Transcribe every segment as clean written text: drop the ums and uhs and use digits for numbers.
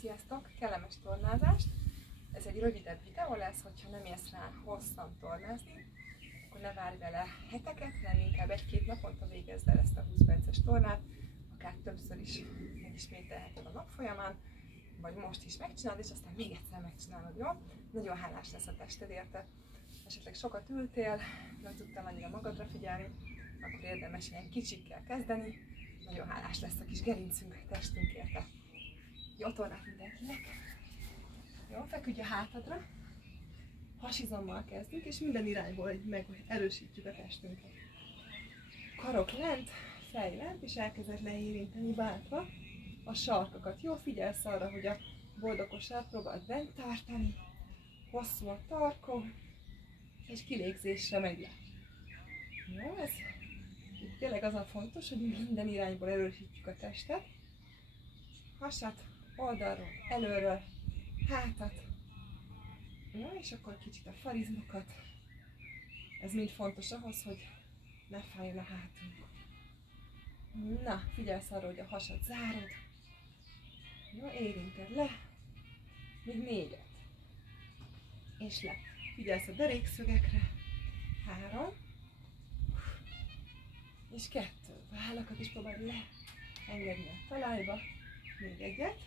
Sziasztok! Kellemes tornázást! Ez egy rövidebb videó lesz, hogyha nem érsz rá hosszan tornázni, akkor ne várj vele heteket, hanem inkább egy-két naponta végezd el ezt a 20 perces tornát, akár többször is megismételheted a nap folyamán, vagy most is megcsinálod, és aztán még egyszer megcsinálod, jó? Nagyon hálás lesz a tested érte. Esetleg sokat ültél, nem tudtál annyira magadra figyelni, akkor érdemes ilyen kicsikkel kezdeni. Nagyon hálás lesz a kis gerincünk, testünk érte. Jó tornát mindenkinek! Jó, feküdj a hátadra, hasizommal kezdünk, és minden irányból megerősítjük a testünket. Karok lent, fej lent, és elkezded leérinteni bátva a sarkakat. Jó, figyelsz arra, hogy a boldogosat próbáld bent tartani, hosszú a tarkó, és kilégzésre megy le. Jó, ez itt tényleg az a fontos, hogy minden irányból erősítjük a testet. Hasat, oldalról, előről, hátat. Jó, és akkor kicsit a farizmokat. Ez mind fontos ahhoz, hogy ne fájjon a hátunk. Na, figyelsz arra, hogy a hasat zárod. Jó, érinted le. Még 4-et. És le. Figyelsz a derékszögekre. 3. És 2. Vállakat is próbálj le engedni a talajba. Még 1-et.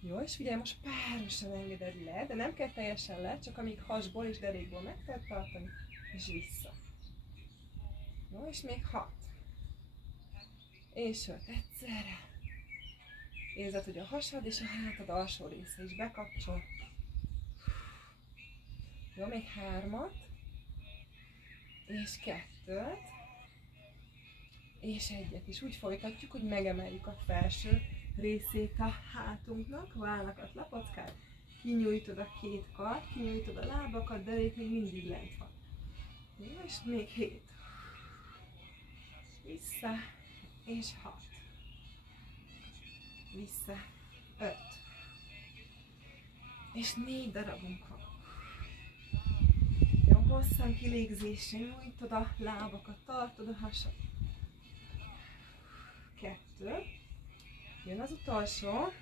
Jó, és figyelj, most párosan engeded le, de nem kell teljesen le, csak amíg hasból és derékból meg tudod tartani, és vissza. Jó, és még 6. És 5 egyszerre. Érzed, hogy a hasad és a hátad alsó része is bekapcsol. Jó, még 3-at. És 2-t. És 1-et is. Úgy folytatjuk, hogy megemeljük a felső részét a hátunknak, vállakat, lapockád, kinyújtod a 2 kart, kinyújtod a lábakat, derék még mindig lent van. Jó, és még 7. Vissza, és 6. Vissza, 5. És 4 darabunk van. Jó, hosszan kilégzésre nyújtod a lábakat, tartod a hasat. 2. Jön az utolsó.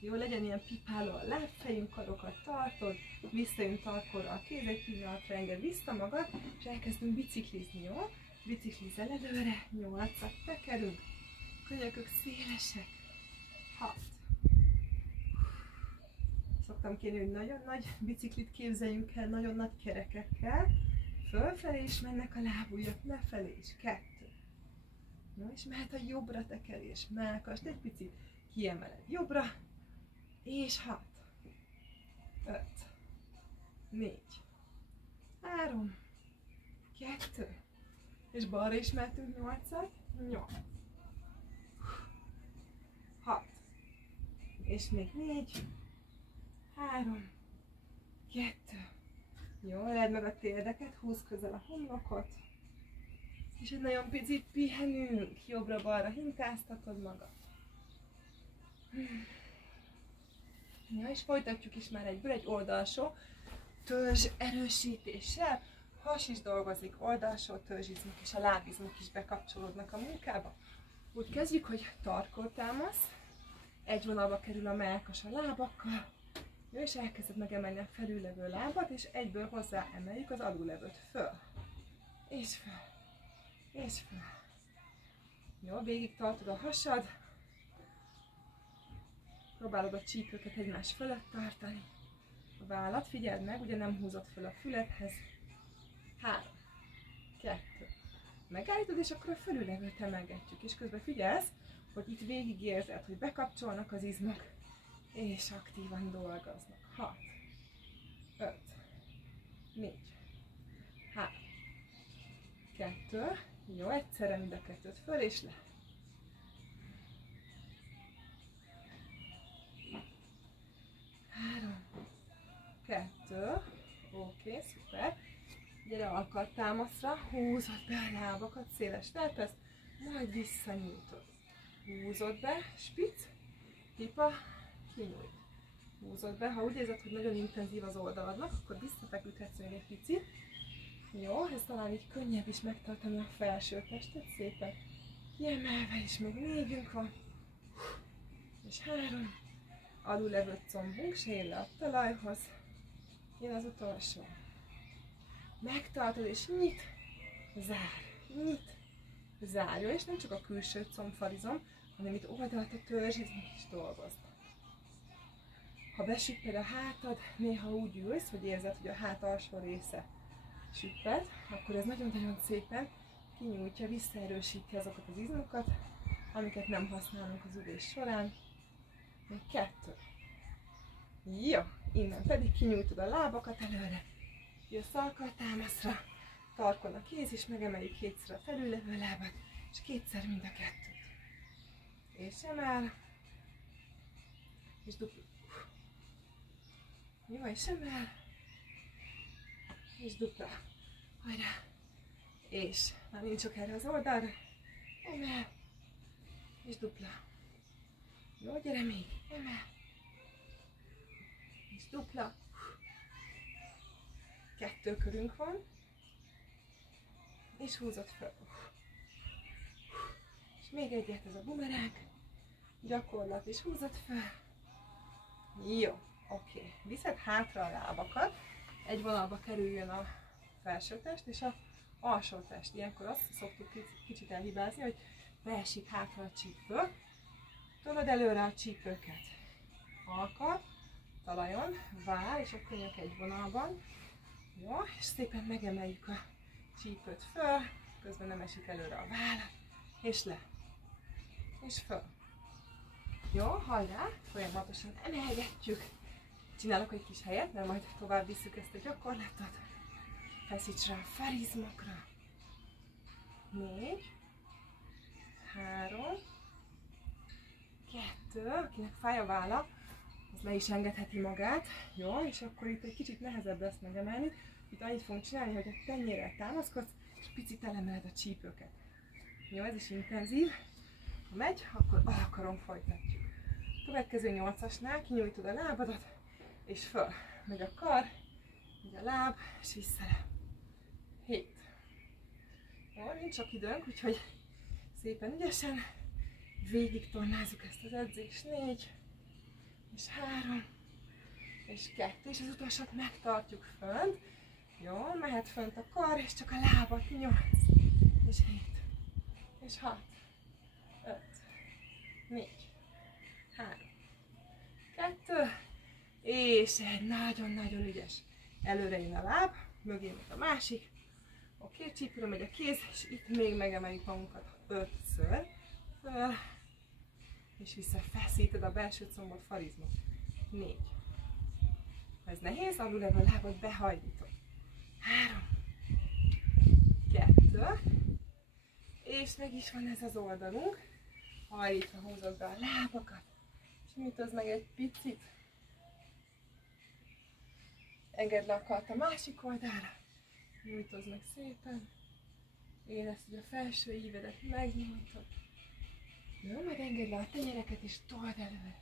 Jó, legyen ilyen pipáló a lábfejünk, karokat tartod, visszajön tarkóra a kéz, egy pillanatra enged vissza magad, és elkezdünk biciklizni, jó? Biciklizel előre, 8-at tekerünk, könyökök szélesek, 6. Szoktam kérni, hogy nagyon nagy biciklit képzeljünk el, nagyon nagy kerekekkel, fölfelé is mennek a lábujjak, lefelé is, 2. Jó, és mehet a jobbra tekerés, mellkast egy picit, kiemeled jobbra, és 6, 5, 4, 3, 2, és balra is mehetünk 8-at, 8, 6, és még 4, 3, 2, jó, ledd meg a térdeket, húzd közel a homlokot, és egy nagyon picit pihenünk, jobbra-balra hintáztatod magad. Ja, és folytatjuk is már egyből egy oldalsó törzs erősítéssel. Has is dolgozik, oldalsó törzsizmok és a lábizmok is bekapcsolódnak a munkába. Úgy kezdjük, hogy tarkótámasz, egy vonalba kerül a mellkas a lábakkal, jó, és elkezded megemelni a felüllevő lábat, és egyből hozzá emeljük az alullevőt föl, és föl. És föl. Jó, végig tartod a hasad. Próbálod a csípőket egymás fölött tartani. A vállat figyeld meg, ugye nem húzod föl a fülethez. 3, 2. Megállítod, és akkor a felülevőt emelgetjük. És közben figyelsz, hogy itt végig érzed, hogy bekapcsolnak az izmok, és aktívan dolgoznak. 6, 5, 4, 3, 2, jó, egyszerre mind a 2-t föl és le. 3, 2, oké, szuper. Gyere alkartámaszra, húzod be a lábakat, széles feltesz, majd visszanyújtod. Húzod be, spic, pipa, kinyújt. Húzod be, ha úgy érzed, hogy nagyon intenzív az oldaladnak, akkor visszafeküdhetsz még egy picit. Jó, ez talán így könnyebb is megtartani a felső testet szépen. Kiemelve, és még 4-ünk van. És 3, alulevő combunk se ér le a talajhoz. Jön az utolsó. Megtartod és nyit, zár, nyit, zár. Jó, és nem csak a külső combfarizom, hanem itt oldalt a törzsizmek is dolgoznak. Ha besüpped a hátad, néha úgy ülsz, hogy érzed, hogy a hát alsó része süpped, akkor ez nagyon-nagyon szépen kinyújtja, visszaerősíti azokat az izmokat, amiket nem használunk az ülés során. Még 2. Jó, innen pedig kinyújtod a lábakat előre, jössz alkaltámaszra, tarkon a kéz, és megemeljük 2-szer a felüllevő lábat, és 2-szer mind a 2-t. És emel, és dupla. Jó, és emel, és dupla. Hajrá! És már nincs csak erre az oldalra. Emel, és dupla. Jó, gyere még, emel, és dupla. 2 körünk van, és húzod fel. És még egyet, ez a bumeráng gyakorlat, és húzod fel. Jó, oké. Viszed hátra a lábakat, egy vonalba kerüljön a felső test és a alsó test. Ilyenkor azt szoktuk kicsit elhibázni, hogy beesik hátra a csípő. Tolod előre a csípőket. Halka, talajon, váll, és a könyök egy vonalban. Jó, és szépen megemeljük a csípőt föl, közben nem esik előre a vállat, és le, és föl. Jó, hajrá, folyamatosan emelgetjük. Csinálok egy kis helyet, mert majd tovább visszük ezt a gyakorlatot. Feszíts rá a farizmokra. 4, 3, 2, akinek fáj a válla, az le is engedheti magát. Jó, és akkor itt egy kicsit nehezebb lesz megemelni. Itt annyit fogunk csinálni, hogy a tenyérrel támaszkodsz, és picit elemeled a csípőket. Jó, ez is intenzív. Ha megy, akkor alkaron folytatjuk. Következő 8-asnál kinyújtod a lábadat, és föl. Megy a kar, megy a láb, és vissza le. 7. Jó, nincs sok időnk, úgyhogy szépen ügyesen végig tornázzuk ezt az edzést. 4, és 3, és 2, és az utolsót megtartjuk fönt. Jó, mehet fönt a kar, és csak a lábat. 8, és 7, és 6, 5, 4, 3, 2, és egy nagyon-nagyon ügyes. Előre jön a láb, mögé megy a másik. Oké, csípőre megy a kéz, és itt még megemeljük magunkat 5-ször. Föl, és visszafeszíted a belső combot, farizmot. 4. Ha ez nehéz, alulevő lábat behajlítod. 3, 2, és meg is van ez az oldalunk. Hajlítva húzod be a lábakat, és nyújtozd meg egy picit. Engedd le a kart a másik oldalra, nyújtozd meg szépen. Érezd, hogy a felső ívedet megnyújtod. Jó, majd engedd le a tenyereket és told előre.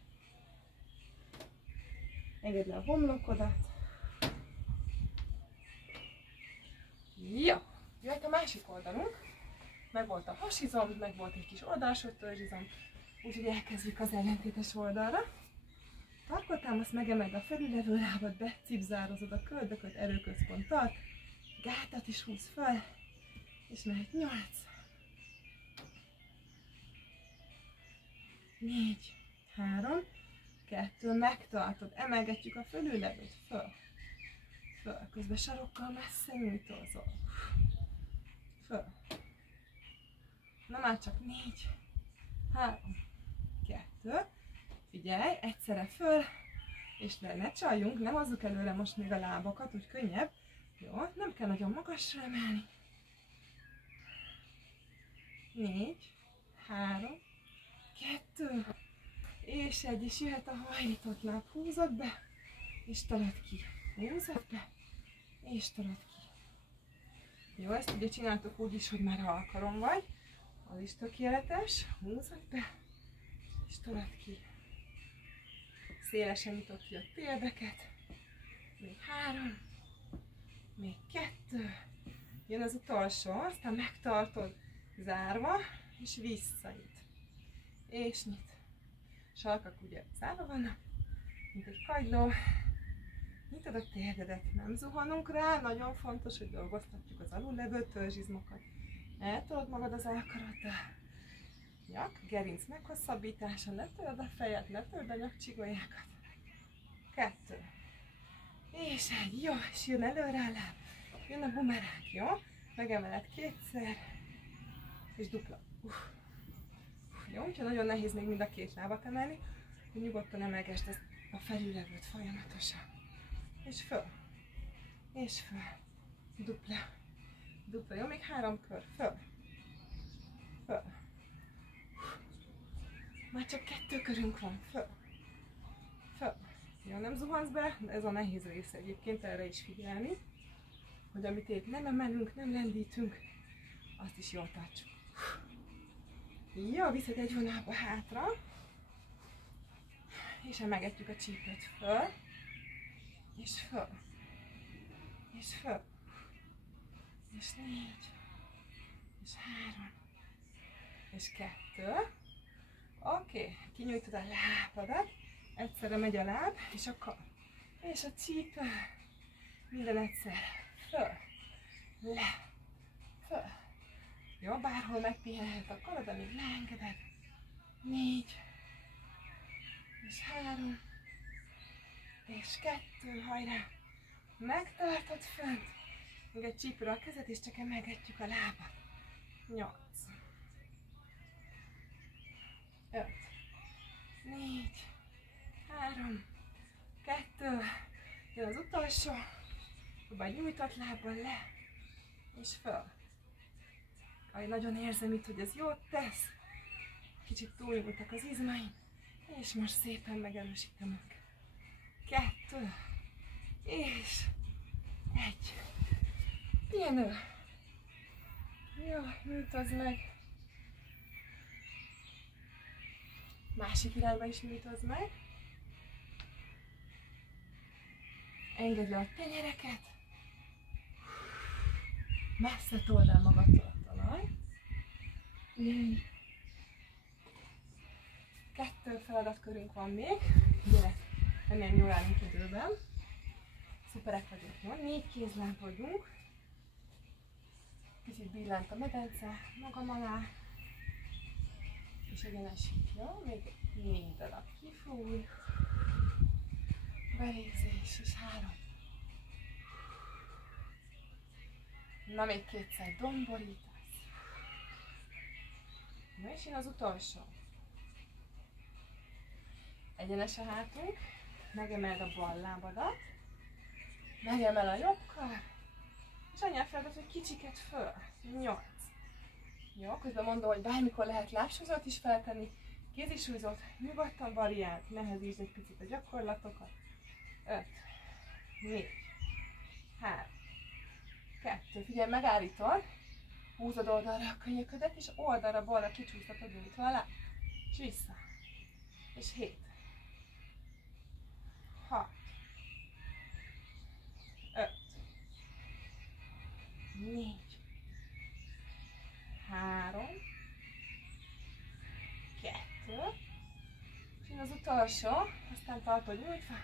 Engedd le a homlokodat. Jó, jöhet a másik oldalunk. Meg volt a hasizom, meg volt egy kis oldalsó törzsizom. Úgyhogy elkezdjük az ellentétes oldalra. Tarkoltámasz, megemeld a felülevő lábat, becipzározod a köldököt, erőközpont tart. Gátat is húz fel, és mehet 8. 4, 3, 2, megtartod, emelgetjük a felülevőt, föl, föl, közben sarokkal messze nyújtózol, föl, na már csak 4, 3, 2, figyelj, egyszerre föl, és le, ne csaljunk, nem hozzuk előre most még a lábakat, úgy könnyebb, jó, nem kell nagyon magasra emelni, 4, 3, 2, és 1, és jöhet a hajlított láb, húzod be, és tolod ki, húzod be, és tolod ki. Jó, ezt ugye csináltok úgy is, hogy már alkaron vagy, az is tökéletes, húzod be, és tolod ki. Szélesen nyitott ki a térdeket, még 3, még 2, jön az utolsó, aztán megtartod zárva, és visszanyit, és nyit. Sarkak ugye zárva vannak, mint egy kagyló. Nyitod a térdedet, nem zuhanunk rá, nagyon fontos, hogy dolgoztatjuk az alullevő törzsizmokat. Eltolod magad az állkaraddal. Nyak, gerinc meghosszabbítása, ne törd a fejed, ne törd a nyakcsigolyákat. 2. És 1, jó, és jön előre a láb. Jön a bumeráng, jó? Megemeled 2-szer, és dupla. Jó, úgyhogy nagyon nehéz még mind a 2 lábat emelni, hogy nyugodtan emelgesd a felüllevőt folyamatosan. És föl, és föl, dupla, dupla, jó? Még 3 kör, föl, föl. Már csak 2 körünk van, föl, föl. Jó, nem zuhansz be, ez a nehéz része egyébként, erre is figyelni, hogy amit épp nem emelünk, nem lendítünk, azt is jól tartsuk. Jó, viszed egy vonalba hátra, és emelgetjük a csípőt föl, és föl, és föl, és 4, és 3, és 2. Oké, kinyújtod a lábadat, egyszerre megy a láb, és a kar, és a csípő, minden egyszer, föl, le, föl. Jó, bárhol megpihenhet a karod, amíg leengeded. 4, és 3, és 2, hajrá! Megtartod fönt, még egy csípőre a kezed, és csak emelgetjük a lábat. 8, 5, 4, 3, 2, jön az utolsó, próbálj nyújtott lábbal le, és föl. Nagyon érzem itt, hogy ez jót tesz, kicsit túlnyúltak az izmaim, és most szépen megerősítem őket. 2, és 1. Pihenő. Jó, nyújtozz meg. Másik irányba is nyújtozz meg. Engedd le a tenyereket. Messze told el magadtól a talaj. 2 feladatkörünk van még. Gyere, ennél jól állunk időben. Szuperek vagyunk, jó? 4 kézláb vagyunk. Kicsit billant a medence magam alá. És egyenesít, jó? Még 4 darab kifúj. Belégzés, és 3. Na, még 2-szer domborítasz. Na, és jön az utolsó. Egyenes a hátunk, megemeled a bal lábadat, megemel a jobb kar, és annyi a feladat, hogy kicsiket föl. 8. Jó, közben mondom, hogy bármikor lehet lábsúlyzót is feltenni, kézisúlyzót, nyugodtan variált, nehezítsd egy picit a gyakorlatokat. 5, 4, 3, 2, figyelj, megállítod, húzod oldalra a könyöködet, és oldalra balra kicsúsztatod nyújtva alá, és vissza, és 7, 6, 5, 4, 3, 2, és jön az utolsó, aztán tartod nyújtva,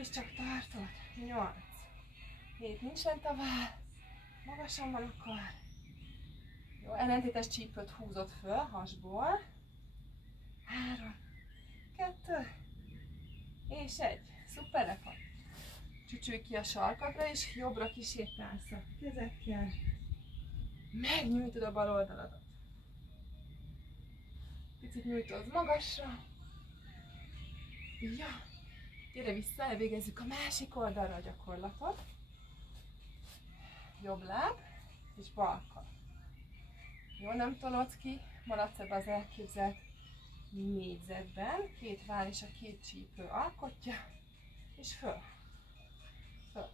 és csak tartod, 8, 7, nincs lent a váll, magasan van a kar. Jó, ellentétes csípőt húzod föl hasból, 3, 2, és 1, szuperek van. Csücsülj ki a sarkadra, és jobbra kisétálsz a kezekkel. Megnyújtod a bal oldaladat. Picit nyújtod magasra. Ja. Gyere vissza, elvégezzük a másik oldalra a gyakorlatot. Jobb láb és bal kar. Jó, nem tolod ki, maradsz ebbe az elképzelt négyzetben. 2 váll és a 2 csípő alkotja, és föl. Föl.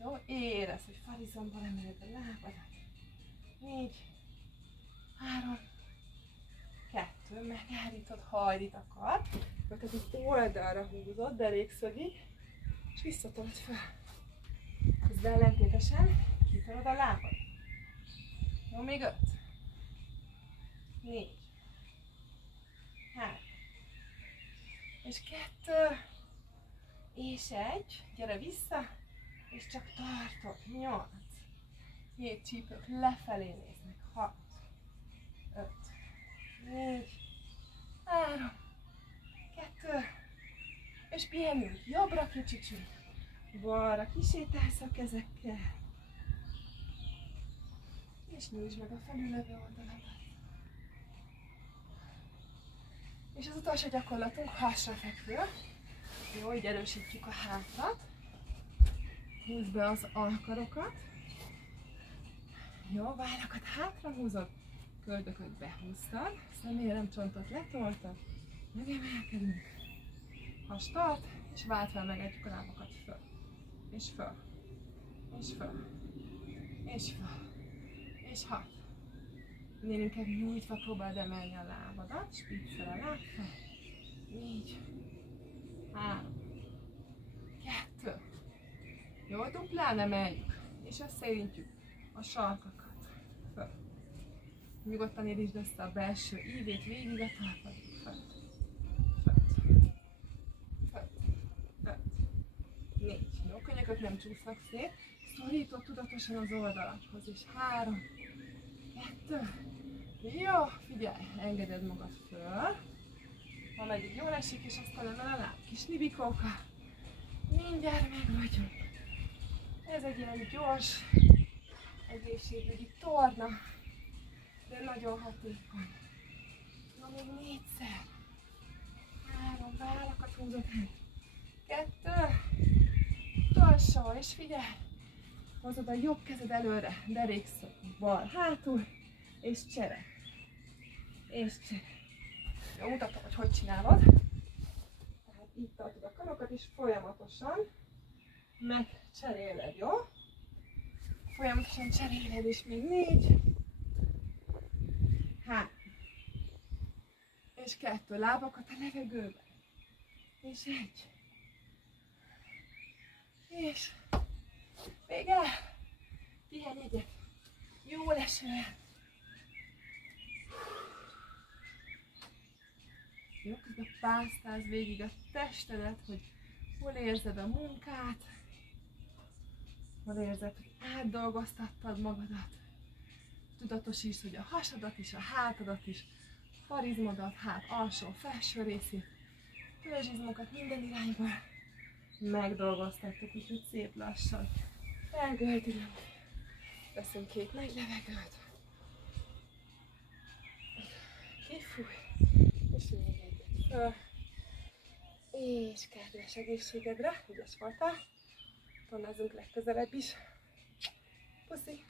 Jó, érezd, hogy farizomban emeled a lábadat. 4, 3, 2, megállítod, hajlít a kar. Tehát így oldalra húzod, derékszögig, és visszatolod föl. Közben ellentétesen kitolod a lábad. Jó, még 5, 4, 3, és 2, és 1, gyere vissza, és csak tartok, 8, 7 csípők lefelé néznek, 6, 5, 4, 3, 2, és pihenünk, jobbra kicsicsünk, balra kisétálsz a kezekkel, és nyújtsd meg a felülevő oldaladat. És az utolsó gyakorlatunk hasrafekvő. Jó, így erősítjük a hátat. Húzd be az alkarokat. Jó, vállakat hátra húzod, köldököt behúztad, szeméremcsontot letoltad, megemelkedünk. Has tart, és váltva megadjuk a lábakat föl. És föl. És föl. És föl. És 6. Minél inkább nyújtva próbáld emelni a lábadat, spiccer a lábfel. 4, 3, 2. Jó, duplán emeljük, és összeérintjük a sarkakat. Föl. Nyugodtan érintsd össze a belső ívét végig a talpad. Föl. Föl. Föl. 4. Jó, könyökök nem csúsznak szét. Szorítod tudatosan az oldalakhoz, és 3, 2. Jó, figyelj, engeded magad föl, ameddig jól esik, és aztán emel a láb. Kis libikóka. Mindjárt meg vagyunk. Ez egy ilyen gyors, egészségügyi torna, de nagyon hatékony. Na, még 4-szer. 3, vállakat húzod el. 2, utolsó, és figyelj. Hozod a jobb kezed előre, derékszög, bal hátul, és csere. És csere. Jó, mutatom, hogy hogy csinálod. Tehát így tartod a karokat, és folyamatosan megcseréled, jó? Folyamatosan cseréled, és még 4, 3, és 2, lábakat a levegőbe, és 1, és vége. Pihenj egyet, jól esően. Jó, közben pásztázz végig a testedet, hogy hol érzed a munkát, hol érzed, hogy átdolgoztattad magadat. Tudatosítsd, hogy a hasadat is, a hátadat is, farizmodat, hát alsó, felső részét, törzsizmokat minden irányba megdolgoztattuk, úgyhogy szép lassan elgördülünk. Veszünk 2 nagy levegőt. Kifúj, és még egyet föl. És kedves egészségedre, ügyes voltál. Tornázzunk legközelebb is. Puszi!